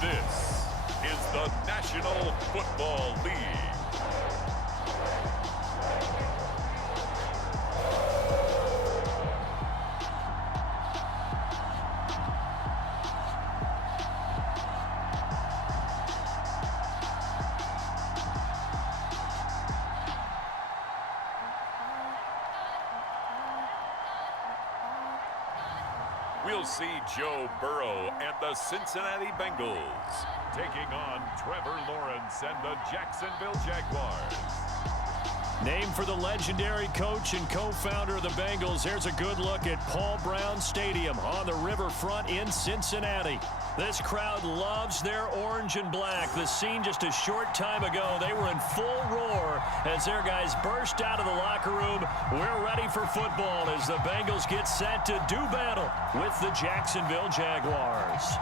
This is the National Football League. We'll see Joe Burrow and the Cincinnati Bengals taking on Trevor Lawrence and the Jacksonville Jaguars. Named for the legendary coach and co-founder of the Bengals, here's a good look at Paul Brown Stadium on the riverfront in Cincinnati. This crowd loves their orange and black. The scene just a short time ago, they were in full roar as their guys burst out of the locker room. We're ready for football as the Bengals get set to do battle with the Jacksonville Jaguars.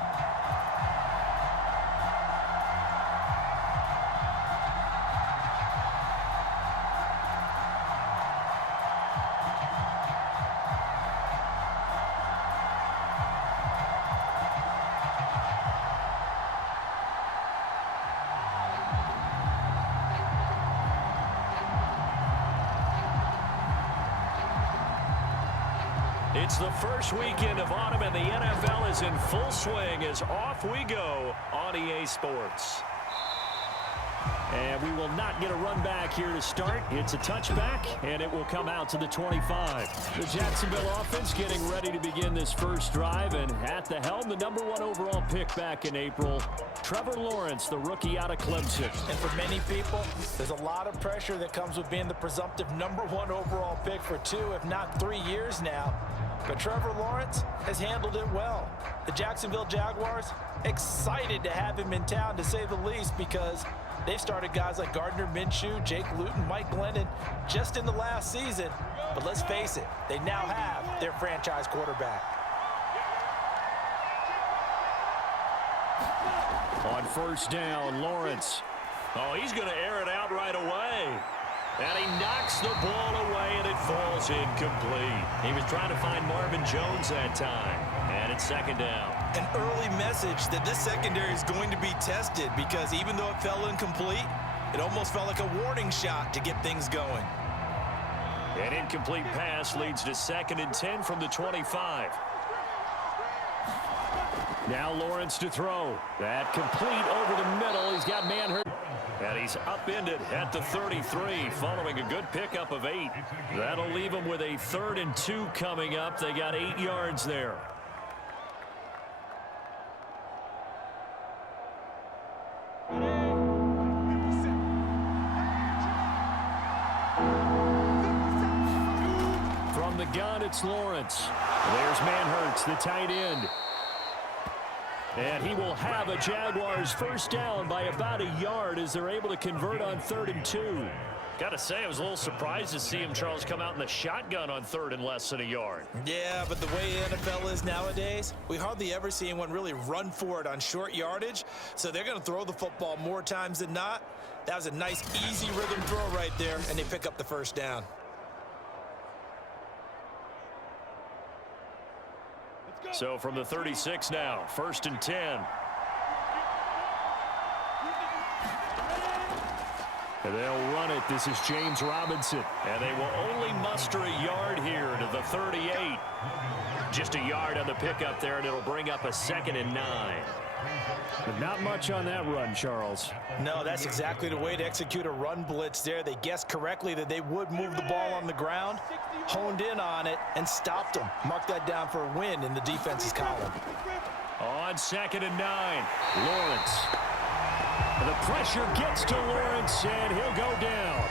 It's the first weekend of autumn, and the NFL is in full swing as off we go on EA Sports. And we will not get a run back here to start. It's a touchback, and it will come out to the 25. The Jacksonville offense getting ready to begin this first drive, and at the helm, the #1 overall pick back in April, Trevor Lawrence, the rookie out of Clemson. And for many people, there's a lot of pressure that comes with being the presumptive #1 overall pick for 2, if not 3 years now. But Trevor Lawrence has handled it well. The Jacksonville Jaguars excited to have him in town, to say the least, because they've started guys like Gardner Minshew, Jake Luton, Mike Glennon just in the last season. But let's face it, they now have their franchise quarterback. On first down, Lawrence. Oh, he's going to air it out right away. And he knocks the ball away, and it falls incomplete. He was trying to find Marvin Jones that time. And it's second down. An early message that this secondary is going to be tested, because even though it fell incomplete, it almost felt like a warning shot to get things going. An incomplete pass leads to 2nd and 10 from the 25. Now Lawrence to throw. That complete over the middle. He's got man hurt. And he's upended at the 33 following a good pickup of 8. That'll leave him with a 3rd and 2 coming up. They got 8 yards there. From the gun, it's Lawrence. There's Manhurts, the tight end. And he will have a Jaguars first down by about a yard as they're able to convert on 3rd and 2. Got to say, I was a little surprised to see him, Charles, come out in the shotgun on 3rd and less than a yard. Yeah, but the way the NFL is nowadays, we hardly ever see anyone really run for it on short yardage. So they're going to throw the football more times than not. That was a nice, easy rhythm throw right there, and they pick up the first down. So from the 36 now, 1st and 10. And they'll run it. This is James Robinson. And they will only muster a yard here to the 38. Just a yard on the pickup there, and it'll bring up a 2nd and 9. But not much on that run, Charles. No, that's exactly the way to execute a run blitz there. They guessed correctly that they would move the ball on the ground, honed in on it, and stopped them. Mark that down for a win in the defense's column. On 2nd and 9, Lawrence. The pressure gets to Lawrence, and he'll go down.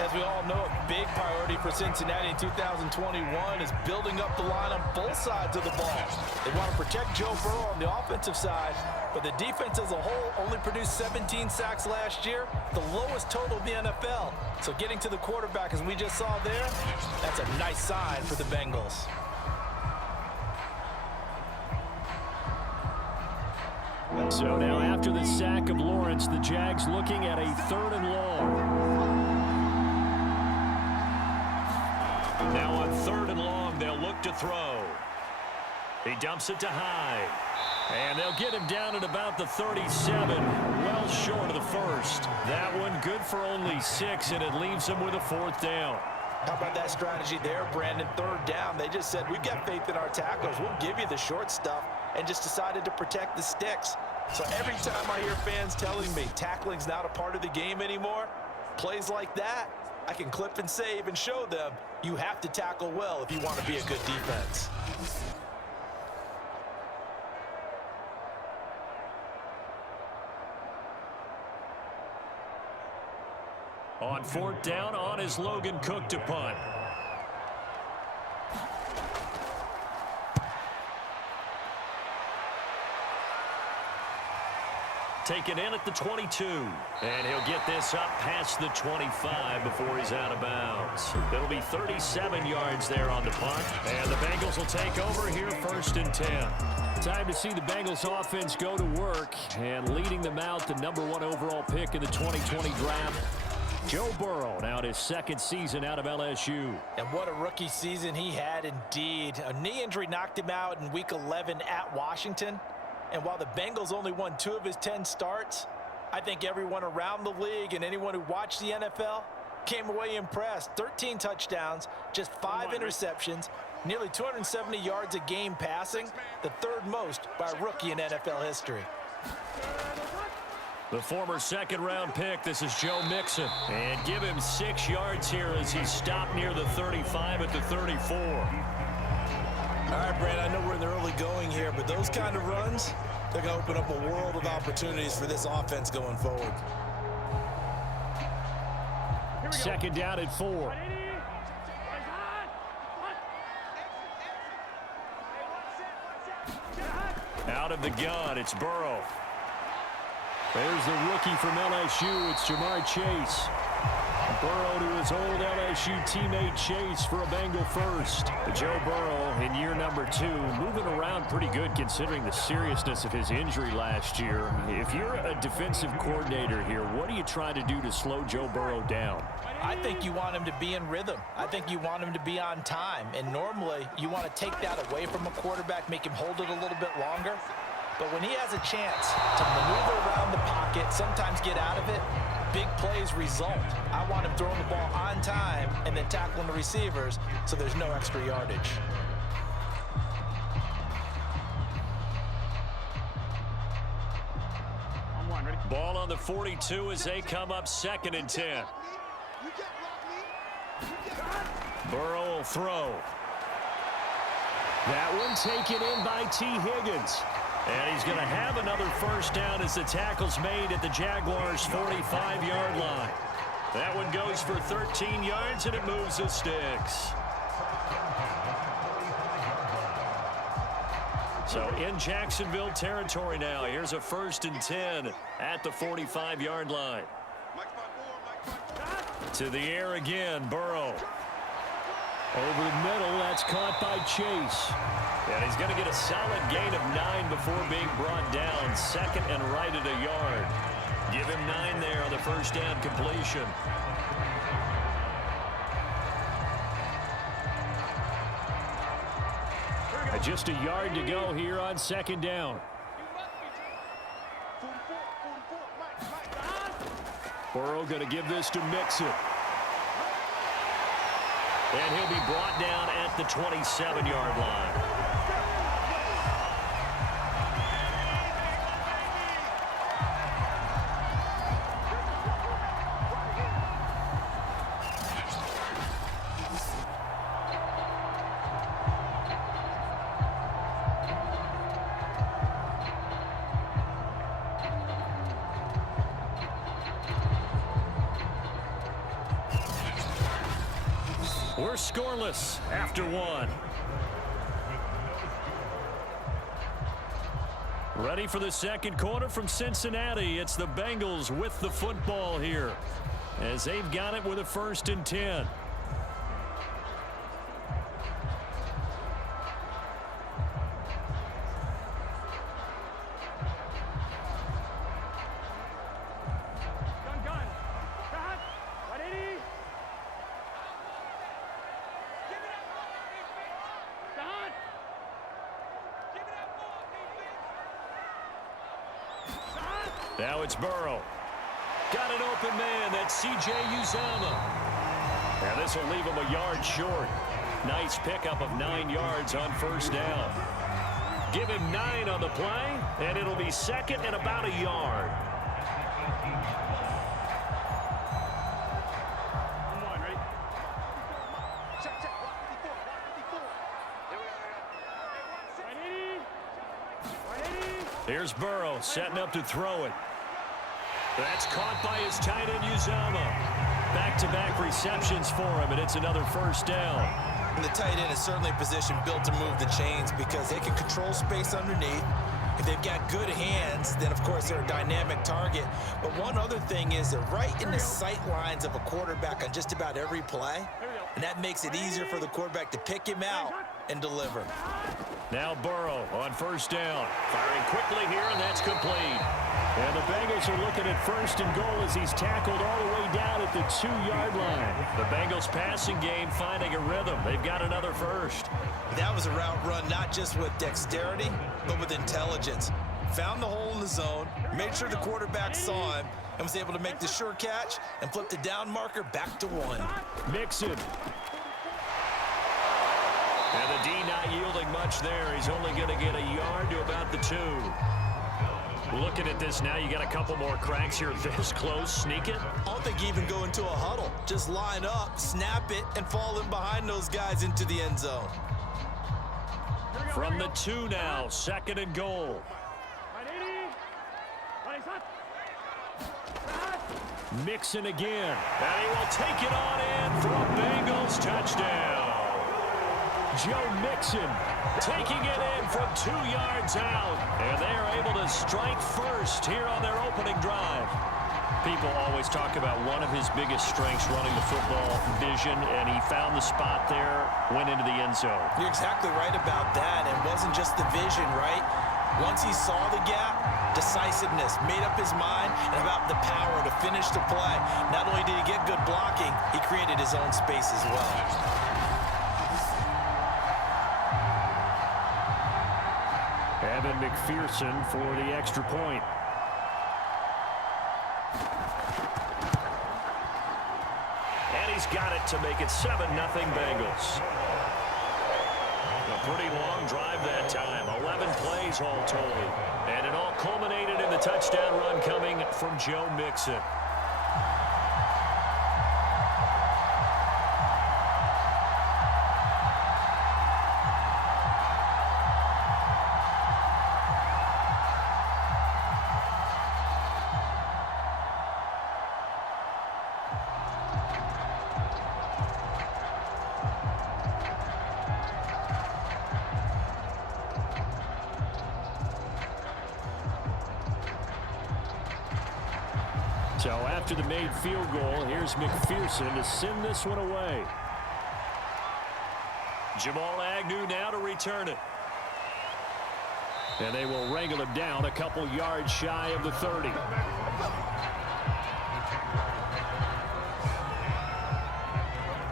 As we all know, a big priority for Cincinnati in 2021 is building up the line on both sides of the ball. They want to protect Joe Burrow on the offensive side, but the defense as a whole only produced 17 sacks last year, the lowest total in the NFL. So getting to the quarterback, as we just saw there, that's a nice sign for the Bengals. So now after the sack of Lawrence, the Jags looking at a 3rd and long. Now on 3rd and long, they'll look to throw. He dumps it to Hyde. And they'll get him down at about the 37, well short of the first. That one good for only 6, and it leaves him with a 4th down. How about that strategy there, Brandon? 3rd down. They just said, we've got faith in our tackles. We'll give you the short stuff, and just decided to protect the sticks. So every time I hear fans telling me tackling's not a part of the game anymore, plays like that, I can clip and save and show them you have to tackle well if you want to be a good defense. On 4th down, on is Logan Cook to punt. Taken in at the 22. And he'll get this up past the 25 before he's out of bounds. It'll be 37 yards there on the punt. And the Bengals will take over here 1st and 10. Time to see the Bengals offense go to work. And leading them out, the #1 overall pick in the 2020 draft, Joe Burrow, now his 2nd season out of LSU. And what a rookie season he had indeed. A knee injury knocked him out in Week 11 at Washington. And while the Bengals only won 2 of his 10 starts, I think everyone around the league and anyone who watched the NFL came away impressed. 13 touchdowns, just 5 interceptions, nearly 270 yards a game passing, the 3rd most by a rookie in NFL history. The former 2nd-round pick, this is Joe Mixon. And give him 6 yards here as he stopped near the 35 at the 34. All right, Brand, I know we're in the early going here, but those kind of runs, they're going to open up a world of opportunities for this offense going forward. 2nd down at 4. Out of the gun, it's Burrow. There's the rookie from LSU. It's Jamar Chase. Burrow to his old LSU teammate Chase for a Bengal first. Joe Burrow in year #2, moving around pretty good considering the seriousness of his injury last year. If you're a defensive coordinator here, what do you try to do to slow Joe Burrow down? I think you want him to be in rhythm. I think you want him to be on time. And normally you want to take that away from a quarterback, make him hold it a little bit longer. But when he has a chance to maneuver around the pocket, sometimes get out of it, big plays result. I want him throwing the ball on time and then tackling the receivers so there's no extra yardage. Ball on the 42 as they come up 2nd and 10. Burrow will throw. That one taken in by T. Higgins. And he's going to have another 1st down as the tackle's made at the Jaguars' 45-yard line. That one goes for 13 yards, and it moves the sticks. So in Jacksonville territory now. Here's a 1st and 10 at the 45-yard line. To the air again, Burrow. Over the middle, that's caught by Chase. And he's going to get a solid gain of 9 before being brought down. 2nd and right at a yard. Give him 9 there on the 1st down completion. Just a yard to go here on 2nd down. Burrow going to give this to Mixon. And he'll be brought down at the 27-yard line. We're scoreless after 1. Ready for the 2nd quarter from Cincinnati. It's the Bengals with the football here as they've got it with a 1st and 10. Now it's Burrow. Got an open man. That's C.J. Uzomah. And this will leave him a yard short. Nice pickup of 9 yards on first down. Give him 9 on the play, and it'll be second and about a yard. Here's Burrow setting up to throw it. That's caught by his tight end, Uzomah. Back-to-back receptions for him, and it's another first down. And the tight end is certainly a position built to move the chains because they can control space underneath. If they've got good hands, then, of course, they're a dynamic target. But one other thing is they're right in the sight lines of a quarterback on just about every play, and that makes it easier for the quarterback to pick him out and deliver. Now Burrow on first down. Firing quickly here, and that's complete. And the Bengals are looking at first and goal as he's tackled all the way down at the 2-yard line. The Bengals passing game finding a rhythm. They've got another first. That was a route run not just with dexterity, but with intelligence. Found the hole in the zone, made sure the quarterback saw him, and was able to make the sure catch and flip the down marker back to 1. Mixon. And the D not yielding much there. He's only going to get a yard to about the 2. Looking at this now, you got a couple more cracks here this close. Sneak it. I don't think you even go into a huddle. Just line up, snap it, and fall in behind those guys into the end zone. From the 2 now, second and goal. Mixon again. And he will take it on in for a Bengals touchdown. Joe Mixon taking it in from 2 yards out. And they are able to strike first here on their opening drive. People always talk about one of his biggest strengths running the football, vision, and he found the spot there, went into the end zone. You're exactly right about that. It wasn't just the vision, right? Once he saw the gap, decisiveness, made up his mind, and about the power to finish the play. Not only did he get good blocking, he created his own space as well. Evan McPherson for the extra point. And he's got it to make it 7-0 Bengals. A pretty long drive that time. 11 plays all told. And it all culminated in the touchdown run coming from Joe Mixon. So after the made field goal, here's McPherson to send this one away. Jamal Agnew now to return it. And they will wrangle him down a couple yards shy of the 30.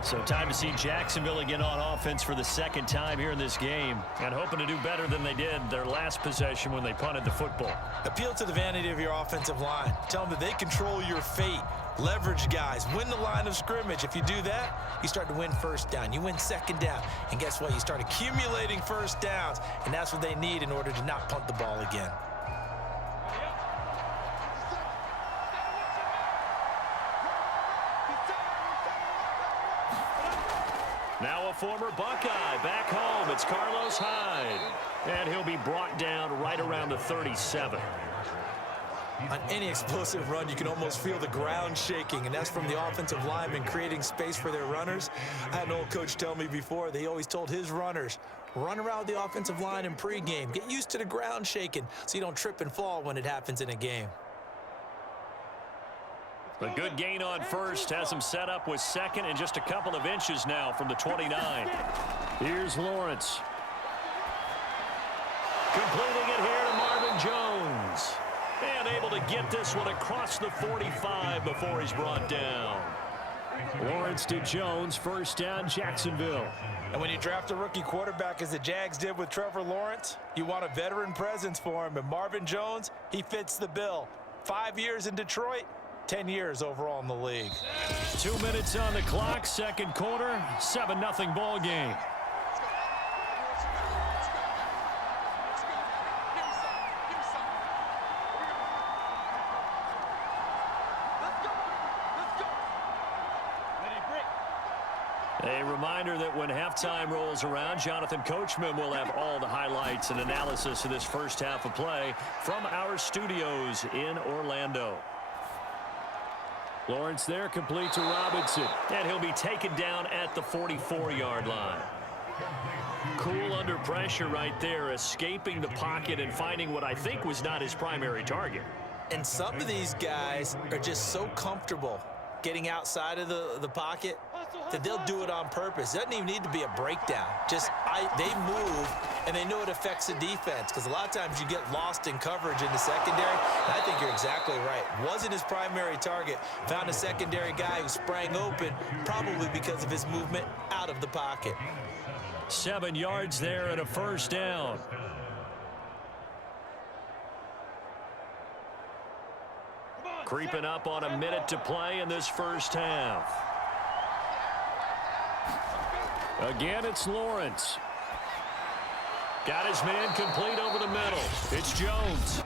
So time to see Jacksonville again on offense for the second time here in this game, and hoping to do better than they did their last possession when they punted the football. Appeal to the vanity of your offensive line. Tell them that they control your fate. Leverage guys. Win the line of scrimmage. If you do that, you start to win first down. You win second down. And guess what? You start accumulating first downs, and that's what they need in order to not punt the ball again. Now a former Buckeye back home. It's Carlos Hyde. And he'll be brought down right around the 37. On any explosive run, you can almost feel the ground shaking, and that's from the offensive linemen creating space for their runners. I had an old coach tell me before, they always told his runners, run around the offensive line in pregame. Get used to the ground shaking so you don't trip and fall when it happens in a game. A good gain on first has him set up with second and just a couple of inches now from the 29. Here's Lawrence. Completing it here to Marvin Jones. And able to get this one across the 45 before he's brought down. Lawrence to Jones, first down, Jacksonville. And when you draft a rookie quarterback, as the Jags did with Trevor Lawrence, you want a veteran presence for him. And Marvin Jones, he fits the bill. 5 years in Detroit, 10 years overall in the league. 2 minutes on the clock, second quarter, 7-0 ball game. A reminder that when halftime rolls around, Jonathan Coachman will have all the highlights and analysis of this first half of play from our studios in Orlando. Lawrence there, complete to Robinson, and he'll be taken down at the 44-yard line. Cool under pressure right there, escaping the pocket and finding what I think was not his primary target. And some of these guys are just so comfortable getting outside of the pocket that they'll do it on purpose. It doesn't even need to be a breakdown. Just they move, and they know it affects the defense, because a lot of times you get lost in coverage in the secondary. And I think you're exactly right. Wasn't his primary target. Found a secondary guy who sprang open, probably because of his movement out of the pocket. 7 yards there and a first down. Creeping up on a minute to play in this first half. Again, it's Lawrence. Got his man complete over the middle. It's Jones.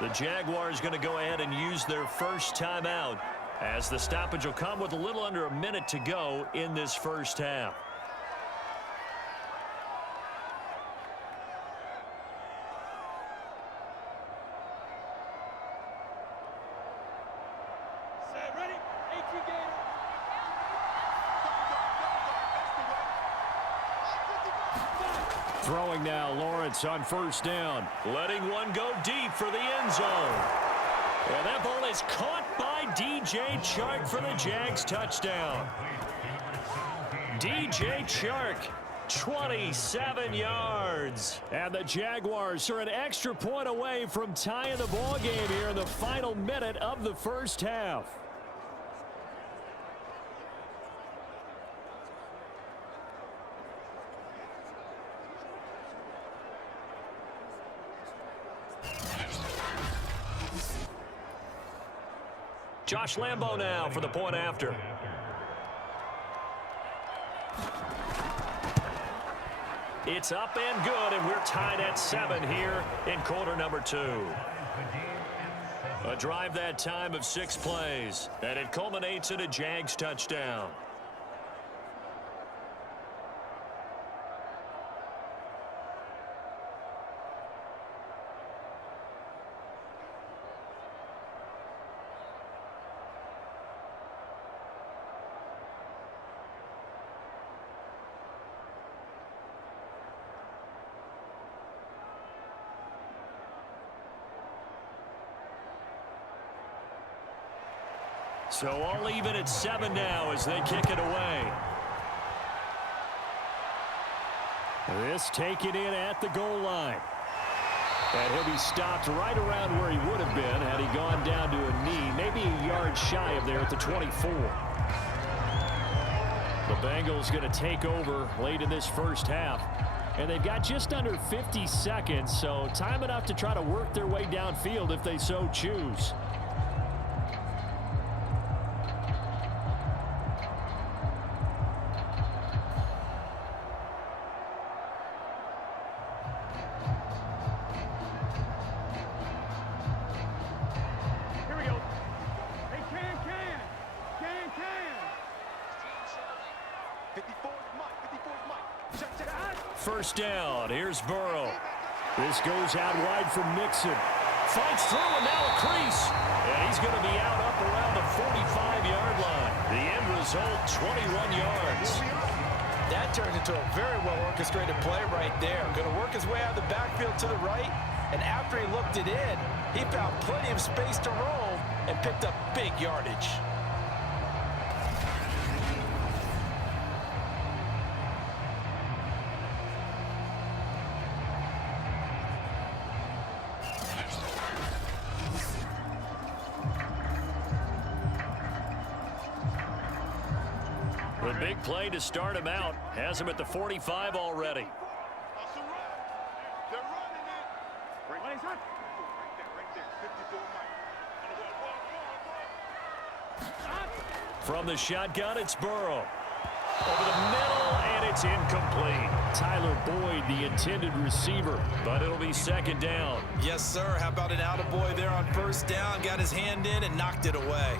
The Jaguars going to go ahead and use their first timeout, as the stoppage will come with a little under a minute to go in this first half. Throwing now, Lawrence on first down. Letting one go deep for the end zone. And that ball is caught by DJ Chark for the Jags touchdown. DJ Chark, 27 yards. And the Jaguars are an extra point away from tying the ball game here in the final minute of the first half. Josh Lambo now for the point after. It's up and good, and we're tied at 7 here in quarter number 2. A drive that time of 6 plays, and it culminates in a Jags touchdown. So all even at 7 now as they kick it away. This taken in at the goal line. And he'll be stopped right around where he would have been had he gone down to a knee, maybe a yard shy of there at the 24. The Bengals going to take over late in this first half. And they've got just under 50 seconds, so time enough to try to work their way downfield if they so choose. First down. Here's Burrow. This goes out wide for Mixon. Fights through and now a crease. And he's going to be out up around the 45-yard line. The end result, 21 yards. That turned into a very well-orchestrated play right there. Going to work his way out of the backfield to the right. And after he looked it in, he found plenty of space to roam and picked up big yardage. The big play to start him out has him at the 45 already. From the shotgun, it's Burrow. Over the middle, and it's incomplete. Tyler Boyd, the intended receiver, but it'll be second down. Yes, sir. How about an attaboy there on first down? Got his hand in and knocked it away.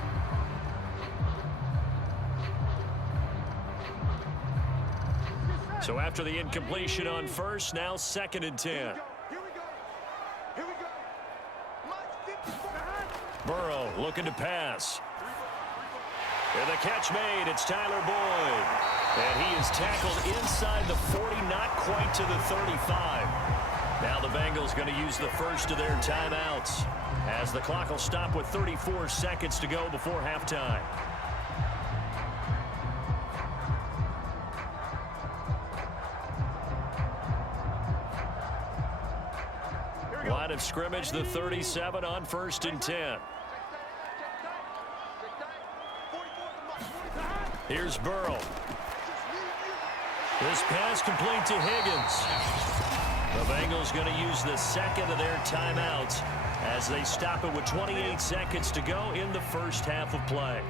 So after the incompletion on first, now 2nd and 10. Burrow looking to pass. And the catch made. It's Tyler Boyd. And he is tackled inside the 40, not quite to the 35. Now the Bengals going to use the first of their timeouts, as the clock will stop with 34 seconds to go before halftime. Line of scrimmage, the 37 on 1st and 10. Here's Burrow. This pass complete to Higgins. The Bengals going to use the second of their timeouts as they stop it with 28 seconds to go in the first half of play.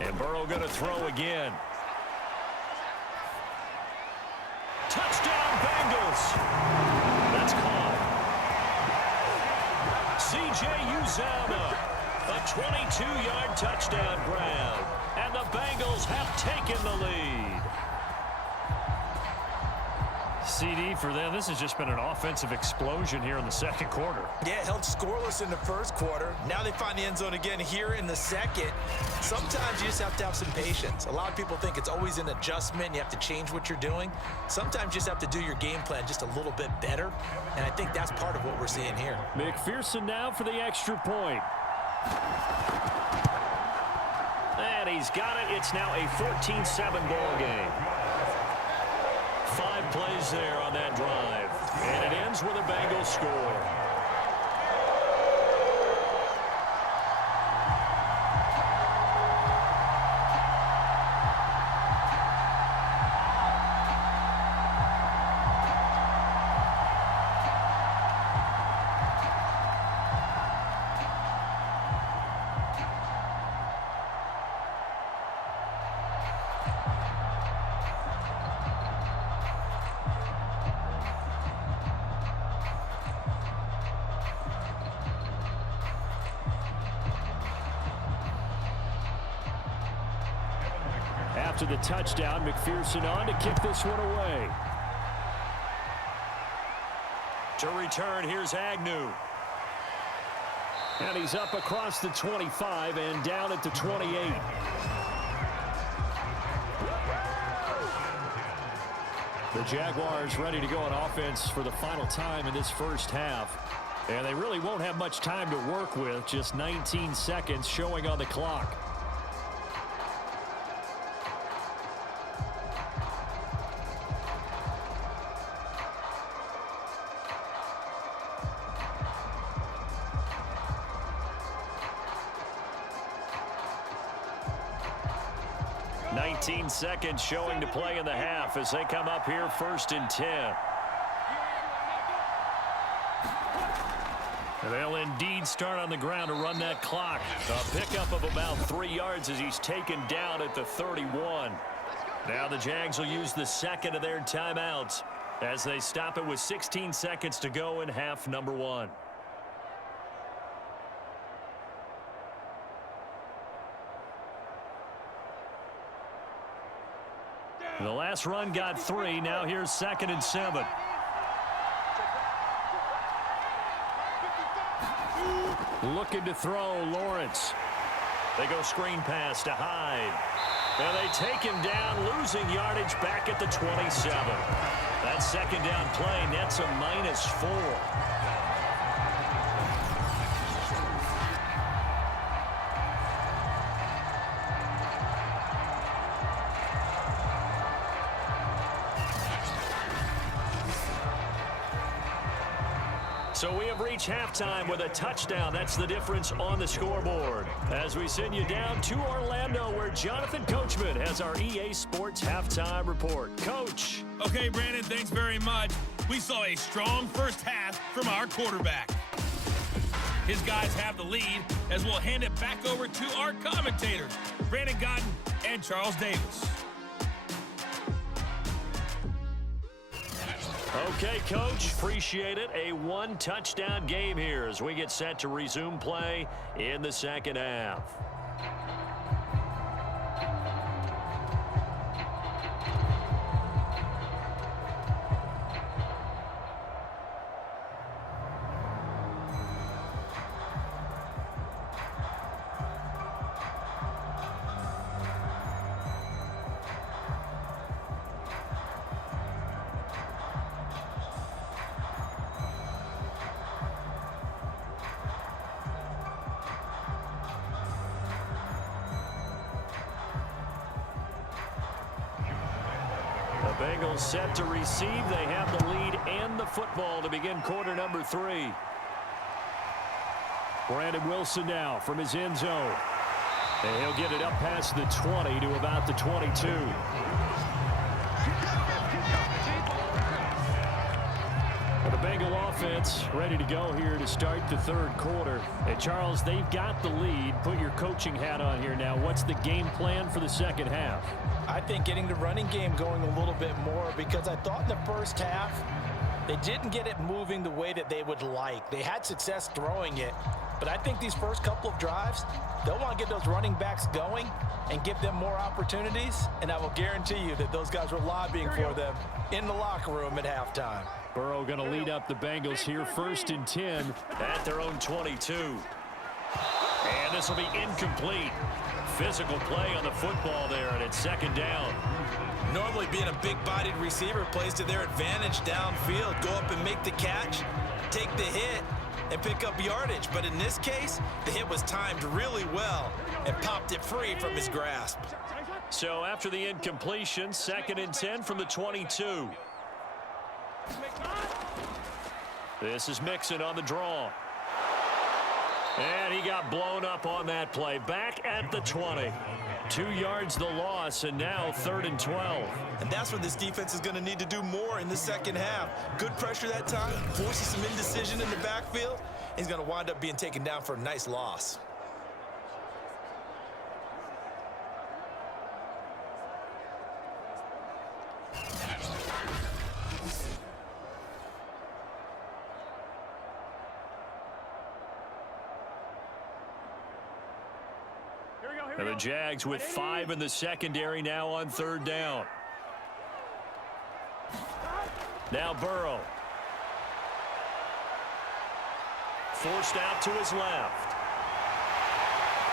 And Burrow going to throw again. Touchdown, Bengals. That's caught. C.J. Uzomah, a 22-yard touchdown grab. And the Bengals have taken the lead. CD for them. This has just been an offensive explosion here in the second quarter. Yeah, held scoreless in the first quarter. Now they find the end zone again here in the second. Sometimes you just have to have some patience. A lot of people think it's always an adjustment. You have to change what you're doing. Sometimes you just have to do your game plan just a little bit better. And I think that's part of what we're seeing here. McPherson now for the extra point. And he's got it. It's now a 14-7 ball game. 5 plays there on that drive. And it ends with a Bengals score. After the touchdown, McPherson on to kick this one away. To return, here's Agnew. And he's up across the 25 and down at the 28. The Jaguars ready to go on offense for the final time in this first half. And they really won't have much time to work with, just 19 seconds showing on the clock. Seconds showing to play in the half as they come up here 1st and 10. And they'll indeed start on the ground to run that clock. A pickup of about 3 yards as he's taken down at the 31. Now the Jags will use the second of their timeouts as they stop it with 16 seconds to go in half number 1. The last run got 3. Now here's 2nd and 7. Looking to throw, Lawrence. They go screen pass to Hyde. And they take him down, losing yardage back at the 27. That second down play nets a -4. So we have reached halftime with a touchdown. That's the difference on the scoreboard. As we send you down to Orlando, where Jonathan Coachman has our EA Sports halftime report. Coach. Okay, Brandon, thanks very much. We saw a strong first half from our quarterback. His guys have the lead as we'll hand it back over to our commentators, Brandon Godden and Charles Davis. Okay, Coach, appreciate it. A one-touchdown game here as we get set to resume play in the second half. Bengals set to receive. They have the lead and the football to begin quarter number 3. Brandon Wilson now from his end zone. And he'll get it up past the 20 to about the 22. The Bengal offense ready to go here to start the third quarter. And Charles, they've got the lead. Put your coaching hat on here now. What's the game plan for the second half? I think getting the running game going a little bit more, because I thought in the first half they didn't get it moving the way that they would like. They had success throwing it, but I think these first couple of drives, they'll want to get those running backs going and give them more opportunities, and I will guarantee you that those guys were lobbying for them in the locker room at halftime. Burrow going to lead up the Bengals here, 1st and 10 at their own 22. And this will be incomplete. Physical play on the football there, and it's second down. Normally being a big-bodied receiver plays to their advantage downfield. Go up and make the catch, take the hit, and pick up yardage. But in this case, the hit was timed really well and popped it free from his grasp. So after the incompletion, 2nd and 10 from the 22. This is Mixon on the draw. And he got blown up on that play. Back at the 20. 2 yards the loss, and now 3rd and 12. And that's where this defense is going to need to do more in the second half. Good pressure that time, forces some indecision in the backfield. He's going to wind up being taken down for a nice loss. And the Jags with 5 in the secondary now on 3rd down. Now Burrow. Forced out to his left.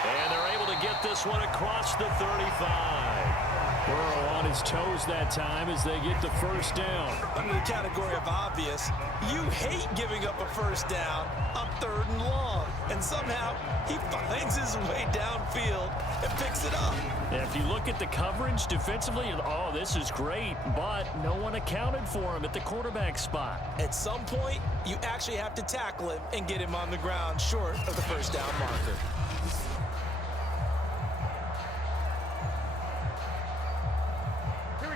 And they're able to get this one across the 35. Burrow on his toes that time as they get the first down. Under the category of obvious, you hate giving up a first down on 3rd and long. And somehow he finds his way downfield and picks it up. And if you look at the coverage defensively, oh, this is great, but no one accounted for him at the quarterback spot. At some point, you actually have to tackle him and get him on the ground short of the first down marker.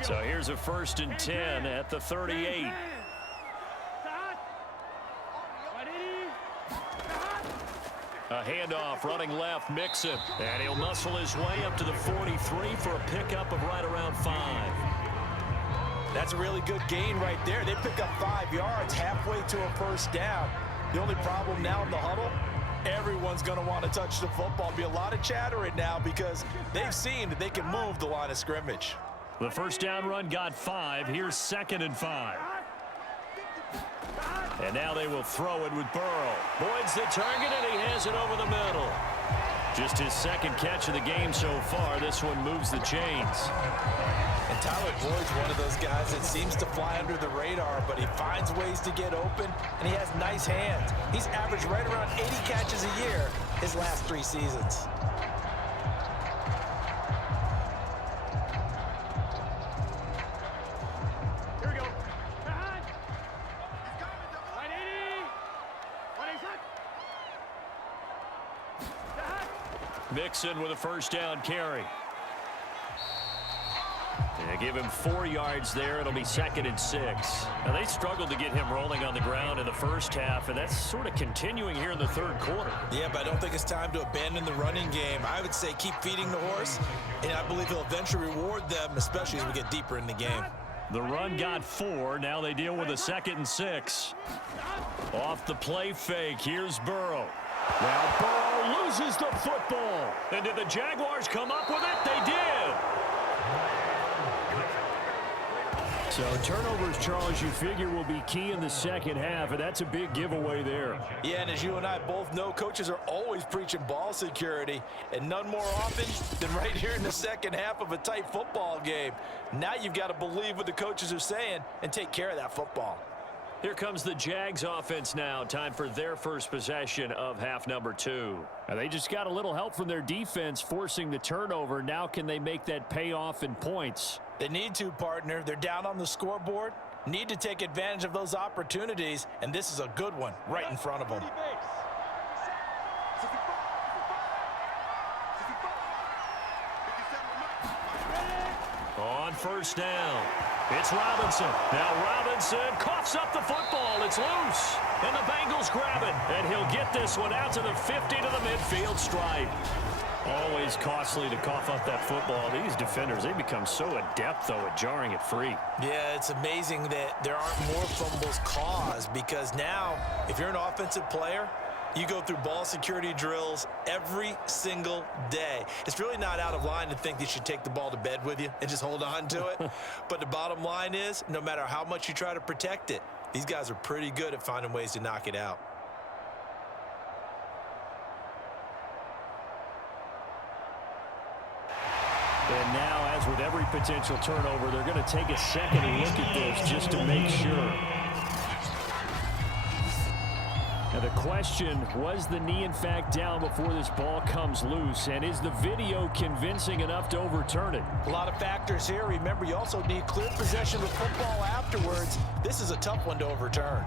So here's a 1st and 10 at the 38. A handoff running left, Mixon. And he'll muscle his way up to the 43 for a pickup of right around 5. That's a really good gain right there. They pick up 5 yards halfway to a first down. The only problem now in the huddle, everyone's going to want to touch the football. Be a lot of chattering now because they've seen that they can move the line of scrimmage. The first down run got 5. Here's 2nd and 5. And now they will throw it with Burrow. Boyd's the target, and he has it over the middle. Just his 2nd catch of the game so far. This one moves the chains. And Tyler Boyd's one of those guys that seems to fly under the radar, but he finds ways to get open, and he has nice hands. He's averaged right around 80 catches a year his last 3 seasons. Mixon with a first down carry. They give him 4 yards there. It'll be 2nd and 6. Now, they struggled to get him rolling on the ground in the first half, and that's sort of continuing here in the third quarter. Yeah, but I don't think it's time to abandon the running game. I would say keep feeding the horse, and I believe he'll eventually reward them, especially as we get deeper in the game. The run got 4. Now they deal with a 2nd and 6. Off the play fake. Here's Burrow. Now Burrow loses the football. And did the Jaguars come up with it? They did. So turnovers, Charles, you figure will be key in the second half, and that's a big giveaway there. Yeah, and as you and I both know, coaches are always preaching ball security, and none more often than right here in the second half of a tight football game. Now you've got to believe what the coaches are saying and take care of that football. Here comes the Jags offense now. Time for their first possession of half number 2. Now, they just got a little help from their defense forcing the turnover. Now can they make that pay off in points? They need to, partner. They're down on the scoreboard. Need to take advantage of those opportunities, and this is a good one right in front of them. On first down, it's Robinson. Now Robinson coughs up the football. It's loose, and the Bengals grab it, and he'll get this one out to the 50 to the midfield stripe. Always costly to cough up that football. These defenders, they become so adept, though, at jarring it free. Yeah, it's amazing that there aren't more fumbles caused, because now, if you're an offensive player, you go through ball security drills every single day. It's really not out of line to think you should take the ball to bed with you and just hold on to it. But the bottom line is, no matter how much you try to protect it, these guys are pretty good at finding ways to knock it out. And now, as with every potential turnover, they're going to take a second look at this just to make sure. Now the question, was the knee in fact down before this ball comes loose? And is the video convincing enough to overturn it? A lot of factors here. Remember, you also need clear possession of football afterwards. This is a tough one to overturn.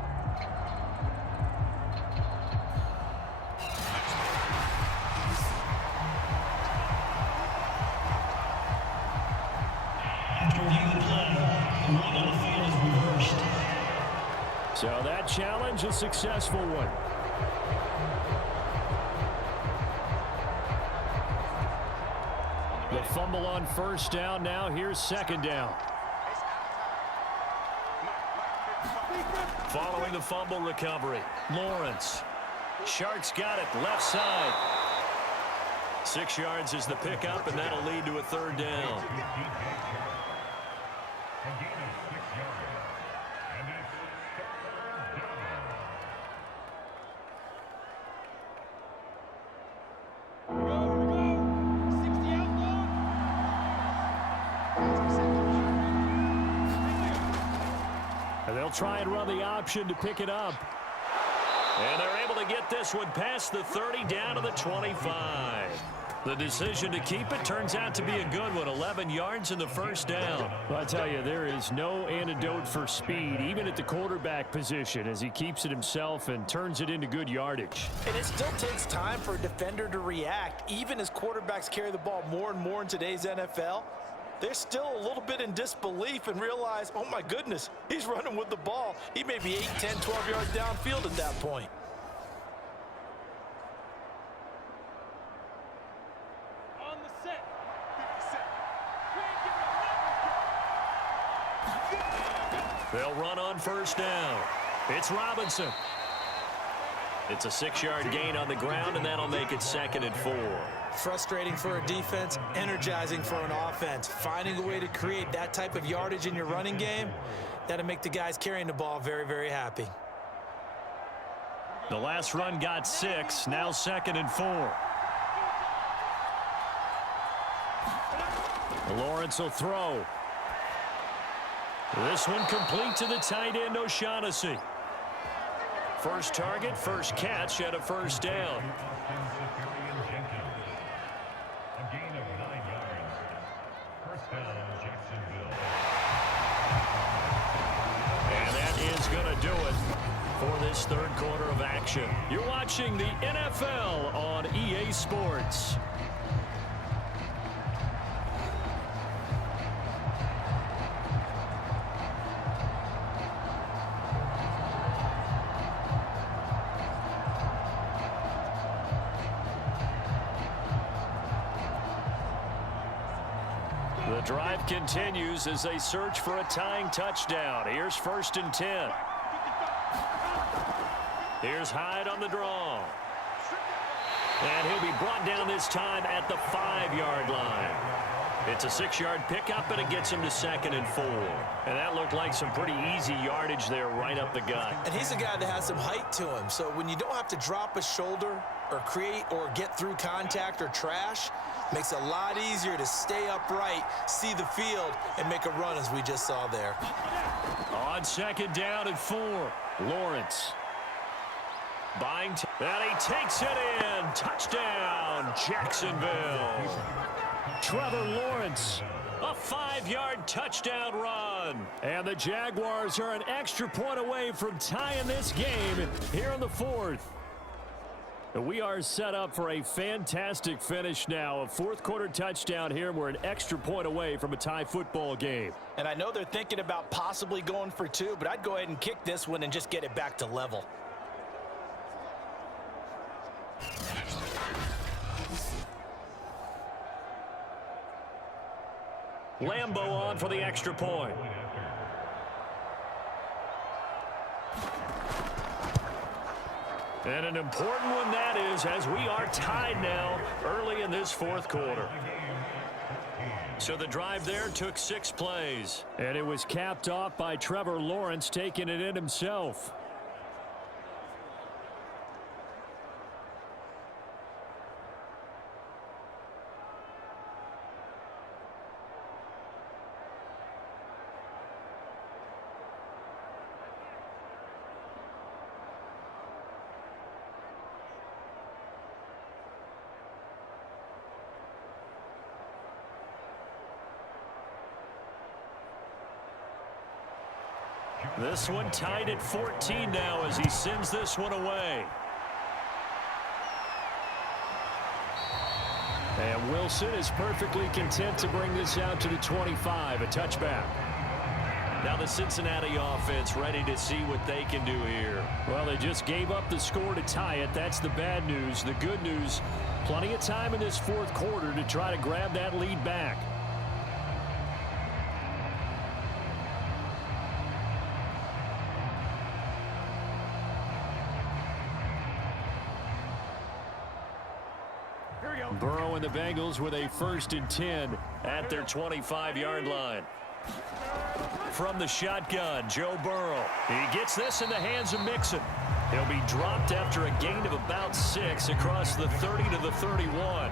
So that challenge, a successful one. The fumble on first down. Now here's second down. Following the fumble recovery, Lawrence. Sharks got it, left side. 6 yards is the pickup, and that'll lead to a third down. They'll try and run the option to pick it up. And they're able to get this one past the 30 down to the 25. The decision to keep it turns out to be a good one. 11 yards in the first down. Well, I tell you, there is no antidote for speed, even at the quarterback position, as he keeps it himself and turns it into good yardage. And it still takes time for a defender to react. Even as quarterbacks carry the ball more and more in today's NFL, they're still a little bit in disbelief and realize, oh my goodness, he's running with the ball. He may be 8, 10, 12 yards downfield at that point. On the set. They'll run on first down. It's Robinson. It's a 6-yard gain on the ground, and that'll make it 2nd and 4. Frustrating for a defense, energizing for an offense. Finding a way to create that type of yardage in your running game, that'll make the guys carrying the ball very, very happy. The last run got 6, now 2nd and 4. Lawrence will throw. This one complete to the tight end, O'Shaughnessy. First target, first catch at a first down. A gain of 9 yards. First down, Jacksonville. And that is going to do it for this third quarter of action. You're watching the NFL on EA Sports. drive continues as they search for a tying touchdown. Here's 1st and 10. Here's Hyde on the draw. And he'll be brought down this time at the 5-yard line. It's a 6-yard pickup, and it gets him to 2nd and 4. And that looked like some pretty easy yardage there right up the gut. And he's a guy that has some height to him. So when you don't have to drop a shoulder or create or get through contact or trash, makes it a lot easier to stay upright, see the field, and make a run as we just saw there. On 2nd down and 4, Lawrence. And he takes it in. Touchdown, Jacksonville. Trevor Lawrence, a 5-yard touchdown run. And the Jaguars are an extra point away from tying this game here in the 4th. We are set up for a fantastic finish now. A 4th quarter touchdown here. We're an extra point away from a tie football game. And I know they're thinking about possibly going for 2, but I'd go ahead and kick this one and just get it back to level. Lambeau on for the extra point. And an important one that is, as we are tied now early in this 4th quarter. So the drive there took 6 plays. And it was capped off by Trevor Lawrence taking it in himself. This one tied at 14 now as he sends this one away. And Wilson is perfectly content to bring this out to the 25, a touchback. Now the Cincinnati offense ready to see what they can do here. Well, they just gave up the score to tie it. That's the bad news. The good news, plenty of time in this 4th quarter to try to grab that lead back. Burrow and the Bengals with a 1st and 10 at their 25-yard line. From the shotgun, Joe Burrow. He gets this in the hands of Mixon. He'll be dropped after a gain of about 6 across the 30 to the 31.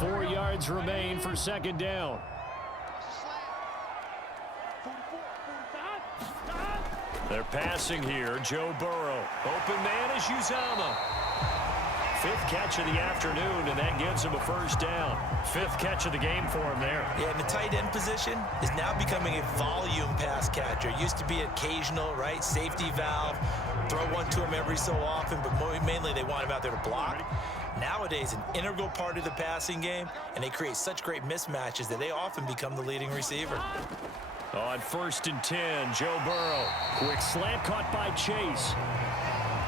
Four yards remain for 2nd down. They're passing here. Joe Burrow. Open man is Uzama. 5th catch of the afternoon, and that gives him a 1st down. 5th catch of the game for him there. Yeah, and the tight end position is now becoming a volume pass catcher. It used to be occasional, right? Safety valve. Throw one to him every so often, but mainly they want him out there to block. Nowadays, an integral part of the passing game, and they create such great mismatches that they often become the leading receiver. On 1st and 10, Joe Burrow. Quick slant caught by Chase.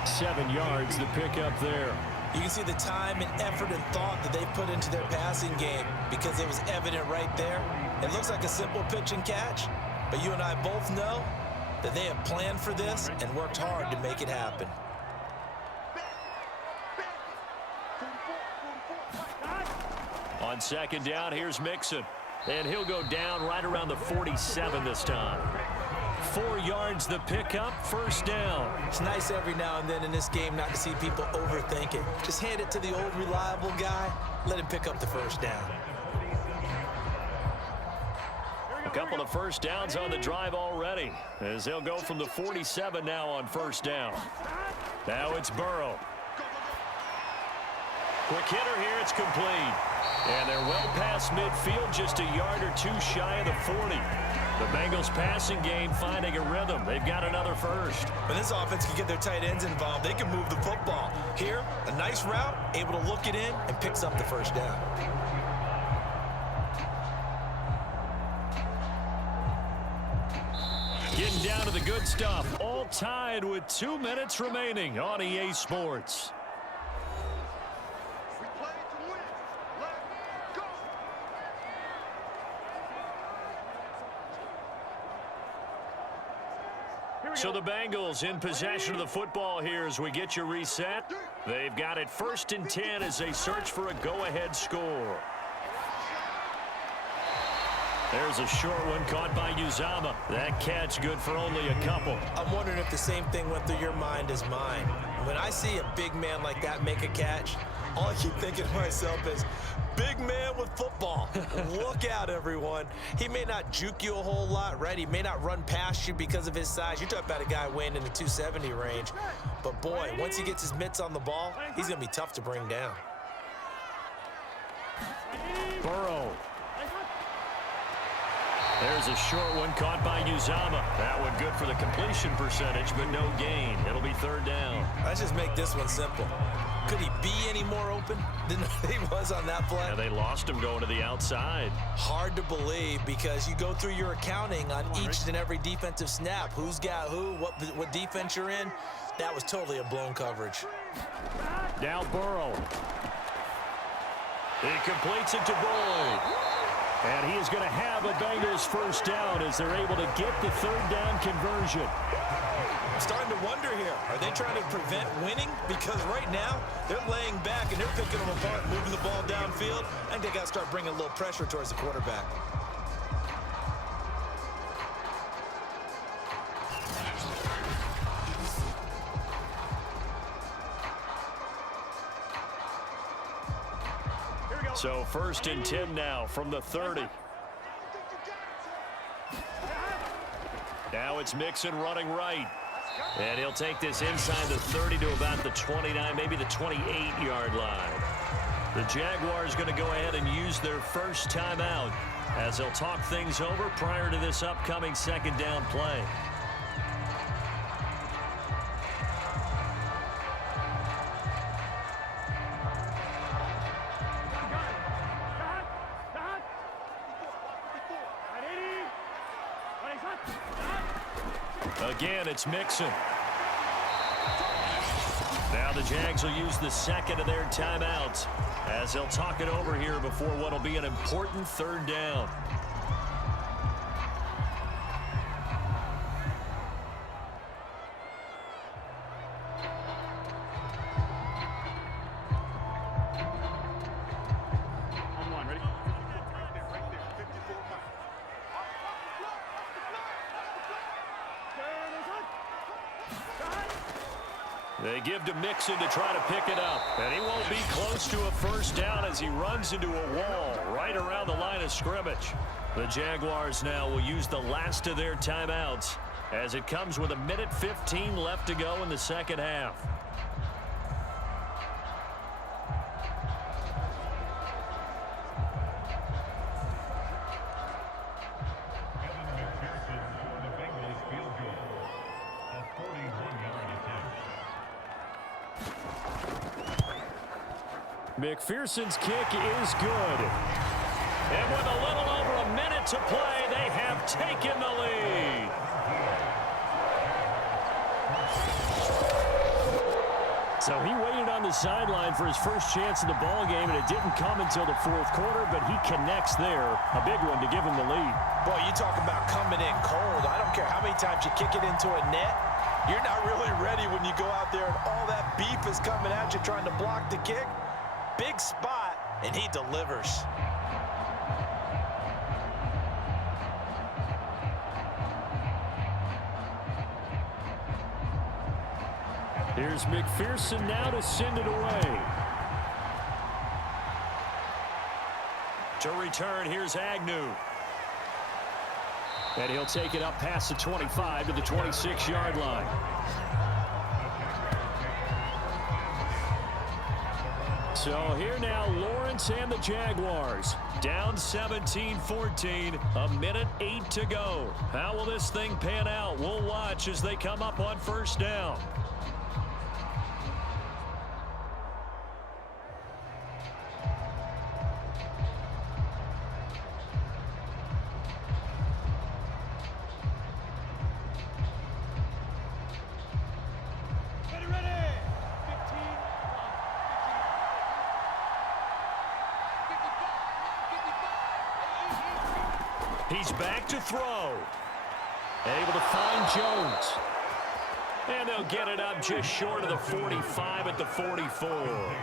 7 yards, the pickup there. You can see the time and effort and thought that they put into their passing game because it was evident right there. It looks like a simple pitch and catch, but you and I both know that they have planned for this and worked hard to make it happen. On 2nd down, here's Mixon. And he'll go down right around the 47 this time. 4 yards the pickup, 1st down. It's nice every now and then in this game not to see people overthink it. Just hand it to the old reliable guy, let him pick up the 1st down. A couple of 1st downs on the drive already, as they'll go from the 47 now on 1st down. Now it's Burrow. Quick hitter here, it's complete. And they're well past midfield, just a yard or 2 shy of the 40. The Bengals passing game finding a rhythm. They've got another 1st. When this offense can get their tight ends involved, they can move the football. Here, a nice route, able to look it in, and picks up the 1st down. Getting down to the good stuff all still tied with 2 minutes remaining on EA Sports. We play to win. Let's go. So the Bengals in possession of the football here as we get you reset. They've got it 1st and 10 as they search for a go-ahead score. There's a short one caught by Uzama. That catch good for only a couple. I'm wondering if the same thing went through your mind as mine. When I see a big man like that make a catch, all I keep thinking to myself is, big man with football. Look out, everyone. He may not juke you a whole lot, right? He may not run past you because of his size. You're talking about a guy weighing in the 270 range. But, boy, once he gets his mitts on the ball, he's going to be tough to bring down. Burrow. There's a short one caught by Uzama. That one good for the completion percentage, but no gain. It'll be 3rd down. Let's just make this one simple. Could he be any more open than he was on that play? Yeah, they lost him going to the outside. Hard to believe because you go through your accounting on each and every defensive snap. Who's got who, what defense you're in. That was totally a blown coverage. Now Burrow. He completes it to Boyd. And he is going to have a Bengals 1st down as they're able to get the 3rd down conversion. I'm starting to wonder here. Are they trying to prevent winning? Because right now, they're laying back and they're picking them apart, moving the ball downfield. I think they got to start bringing a little pressure towards the quarterback. So 1st and 10 now from the 30. Now it's Mixon running right. And he'll take this inside the 30 to about the 29, maybe the 28-yard line. The Jaguars going to go ahead and use their 1st timeout as they'll talk things over prior to this upcoming 2nd down play. Again, it's Mixon. Now the Jags will use the 2nd of their timeouts as they'll talk it over here before what will be an important 3rd down. They give to Mixon to try to pick it up. And he won't be close to a 1st down as he runs into a wall right around the line of scrimmage. The Jaguars now will use the last of their timeouts as it comes with 1:15 left to go in the 2nd half. McPherson's kick is good. And with a little over a minute to play, they have taken the lead. So he waited on the sideline for his 1st chance in the ball game, and it didn't come until the 4th quarter, but he connects there. A big one to give him the lead. Boy, you talk about coming in cold. I don't care how many times you kick it into a net. You're not really ready when you go out there and all that beef is coming at you trying to block the kick. Big spot, and he delivers. Here's McPherson now to send it away. To return, here's Agnew. And he'll take it up past the 25 to the 26-yard line. So here now, Lawrence and the Jaguars. Down 17-14, 1:08 to go. How will this thing pan out? We'll watch as they come up on 1st down. He's back to throw. Able to find Jones. And they'll get it up just short of the 45 at the 44.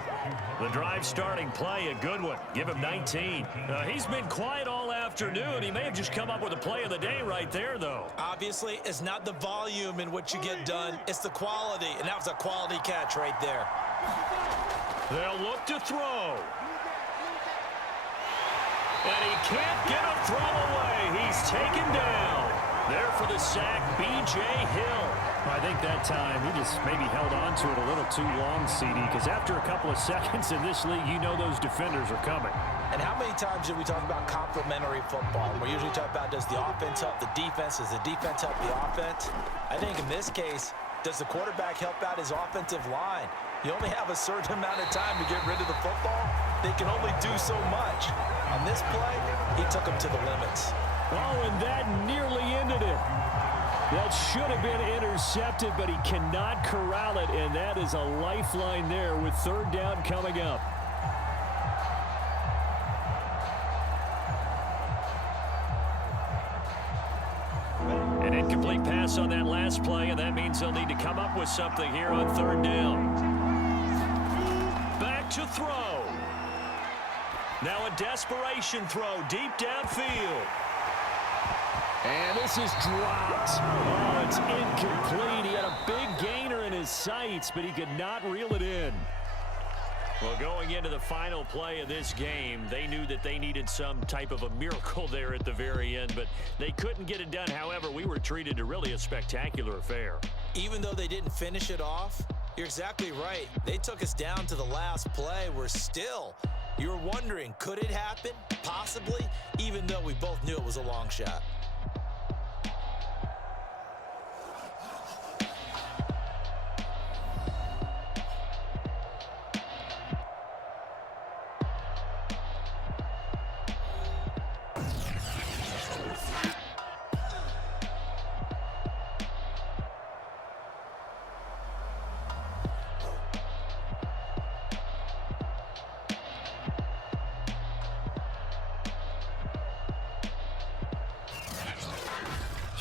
The drive starting play, a good one. Give him 19. He's been quiet all afternoon. He may have just come up with a play of the day right there, though. Obviously, it's not the volume in what you get done. It's the quality, and that was a quality catch right there. They'll look to throw. And he can't get a throw away. He's taken down. There for the sack, B.J. Hill. I think that time he just maybe held on to it a little too long, CD, because after a couple of seconds in this league, you know those defenders are coming. And how many times do we talk about complementary football? We usually talk about, does the offense help the defense? Does the defense help the offense? I think in this case, does the quarterback help out his offensive line? You only have a certain amount of time to get rid of the football. They can only do so much. On this play, he took them to the limits. Oh, and that nearly ended it. That should have been intercepted, but he cannot corral it, and that is a lifeline there with third down coming up. An incomplete pass on that last play, and that means they'll need to come up with something here on third down. Back to throw. Now a desperation throw deep downfield. And this is dropped. Oh, it's incomplete. He had a big gainer in his sights, but he could not reel it in. Well, going into the final play of this game, they knew that they needed some type of a miracle there at the very end, but they couldn't get it done. However, we were treated to really a spectacular affair. Even though they didn't finish it off, you're exactly right. They took us down to the last play. We're still, you're wondering, could it happen? Possibly, even though we both knew it was a long shot.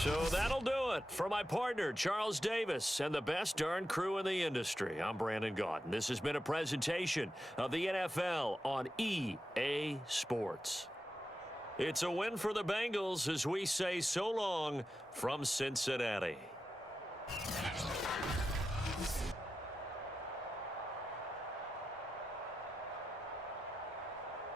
So that'll do it for my partner, Charles Davis, and the best darn crew in the industry. I'm Brandon Gaudin. This has been a presentation of the NFL on EA Sports. It's a win for the Bengals as we say so long from Cincinnati.